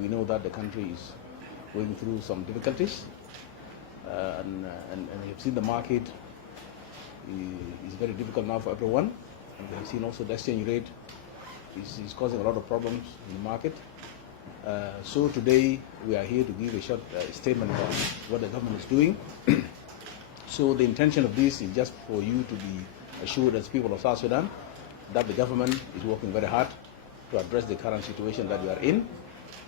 We know that the country is going through some difficulties, and we have seen the market is very difficult now for everyone. And we have seen also the exchange rate is causing a lot of problems in the market. So today we are here to give a short statement on what the government is doing. So the intention of this is just for you to be assured as people of South Sudan that the government is working very hard to address the current situation that we are in.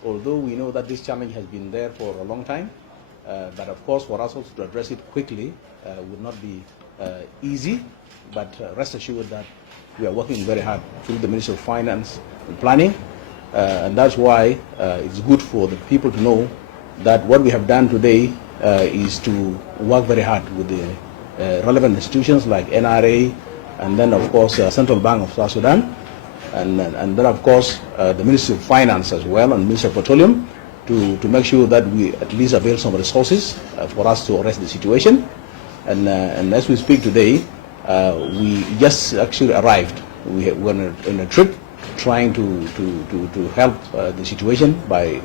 Although we know that this challenge has been there for a long time, but of course for us also to address it quickly would not be easy, but rest assured that we are working very hard through the Ministry of Finance and Planning, and that's why it's good for the people to know that what we have done today is to work very hard with the relevant institutions like NRA, and then of course Central Bank of South Sudan, and then of course the Ministry of Finance as well, and Ministry of Petroleum, to make sure that we at least avail some resources for us to arrest the situation. And as we speak today, we just actually arrived. We were on a trip trying to help the situation by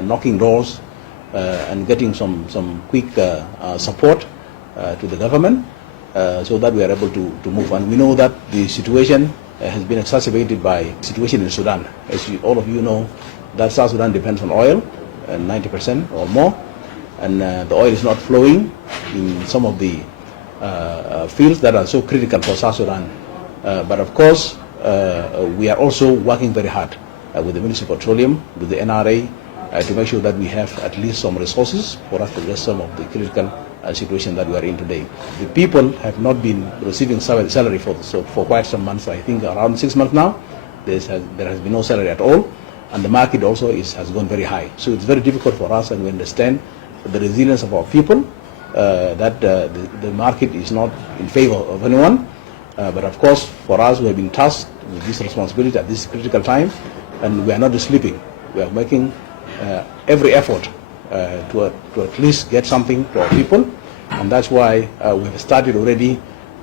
knocking doors and getting some quick support to the government so that we are able to move. And we know that the situation has been exacerbated by the situation in Sudan. As all of you know, that South Sudan depends on oil, 90% or more, and the oil is not flowing in some of the fields that are so critical for South Sudan. But of course, we are also working very hard with the Ministry of Petroleum, with the NRA, to make sure that we have at least some resources for us to address some of the critical situation that we are in today. The people have not been receiving salary for quite some months. I think around 6 months now. There has been no salary at all, and the market also has gone very high. So it's very difficult for us, and we understand the resilience of our people, that the market is not in favor of anyone. But of course, for us, we have been tasked with this responsibility at this critical time, and we are not sleeping. We are making every effort to at least get something to our people, and that's why we have started already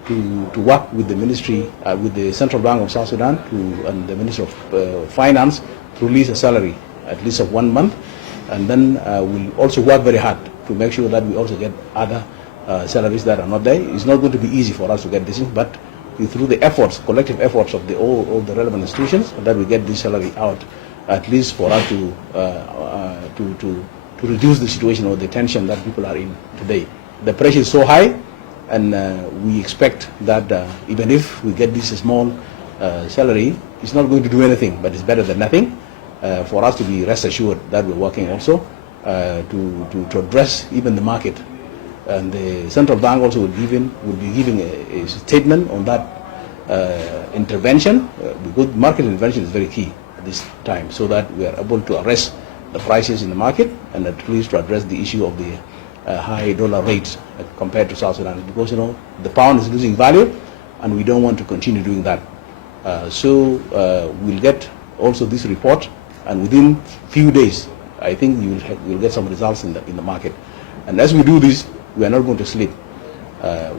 to work with the ministry, with the Central Bank of South Sudan and the Ministry of Finance to release a salary at least of 1 month, and then we'll also work very hard to make sure that we also get other salaries that are not there. It's not going to be easy for us to get this in, but through the efforts, collective efforts of all the relevant institutions, that we get this salary out, at least for us to reduce the situation or the tension that people are in today. The pressure is so high, and we expect that even if we get this small salary, it's not going to do anything, but it's better than nothing. For us to be rest assured that we're working also to address even the market. And the central bank also will be giving a statement on that intervention, because market intervention is very key at this time, so that we are able to arrest the prices in the market and at least to address the issue of the high dollar rates compared to South Sudan, because the pound is losing value, and we don't want to continue doing that. So we'll get also this report, and within few days, I think you'll get some results in the market. And as we do this, we are not going to sleep.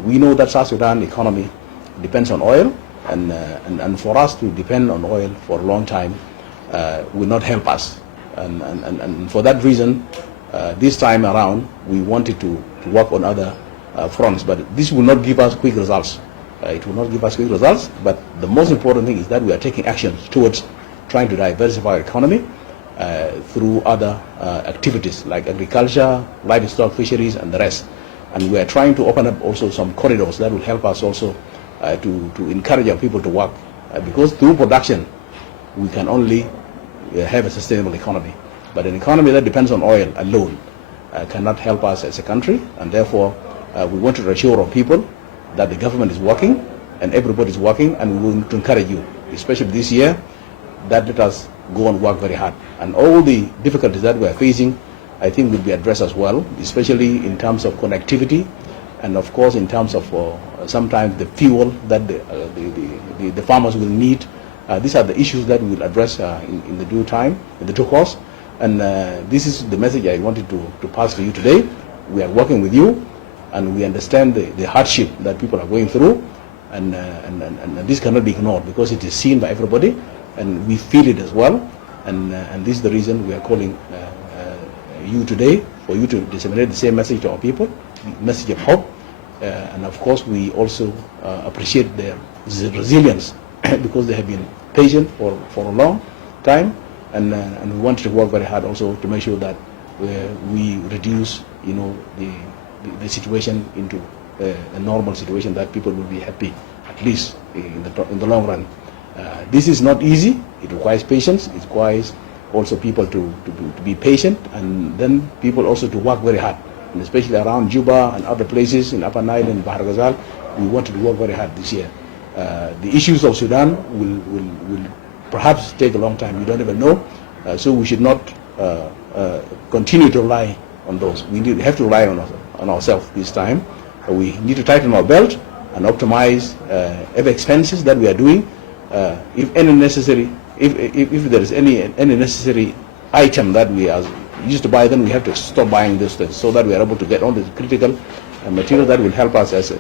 We know that South Sudan economy depends on oil, and for us to depend on oil for a long time will not help us. And for that reason, this time around, we wanted to work on other fronts, but this will not give us quick results. It will not give us quick results, but the most important thing is that we are taking actions towards trying to diversify our economy through other activities like agriculture, livestock, fisheries, and the rest. And we are trying to open up also some corridors that will help us also to encourage our people to work, because through production we can only have a sustainable economy. But an economy that depends on oil alone cannot help us as a country, and therefore we want to reassure our people that the government is working and everybody is working, and we want to encourage you, especially this year, that let us go and work very hard. And all the difficulties that we are facing, I think, will be addressed as well, especially in terms of connectivity, and of course in terms of sometimes the fuel that the farmers will need. These are the issues that we will address in the due time, in the due course. And this is the message I wanted to pass to you today. We are working with you, and we understand the hardship that people are going through, and this cannot be ignored, because it is seen by everybody, and we feel it as well. And this is the reason we are calling you today, for you to disseminate the same message to our people, message of hope. And of course, we also appreciate their resilience because they have been patient for a long time, and we want to work very hard also to make sure that we reduce, the situation into a normal situation that people will be happy, at least in the long run. This is not easy. It requires patience. It requires also people to be patient, and then people also to work very hard. And especially around Juba and other places in Upper Nile and Bahar Ghazal, we wanted to work very hard this year. The issues of Sudan will perhaps take a long time. We don't even know. So we should not continue to rely on those. We have to rely on ourselves this time. We need to tighten our belt and optimize every expenses that we are doing. If any necessary, if there is any necessary item that we are used to buy, then we have to stop buying those things so that we are able to get all the critical material that will help us as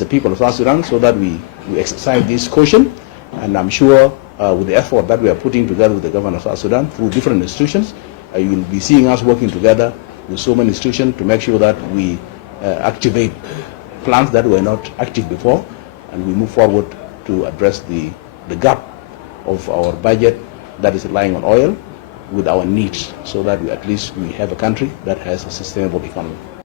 a people of South Sudan, so that we exercise this caution. And I'm sure with the effort that we are putting together with the government of South Sudan through different institutions, you will be seeing us working together with so many institutions to make sure that we activate plans that were not active before, and we move forward to address the gap of our budget that is relying on oil with our needs, so that at least we have a country that has a sustainable economy.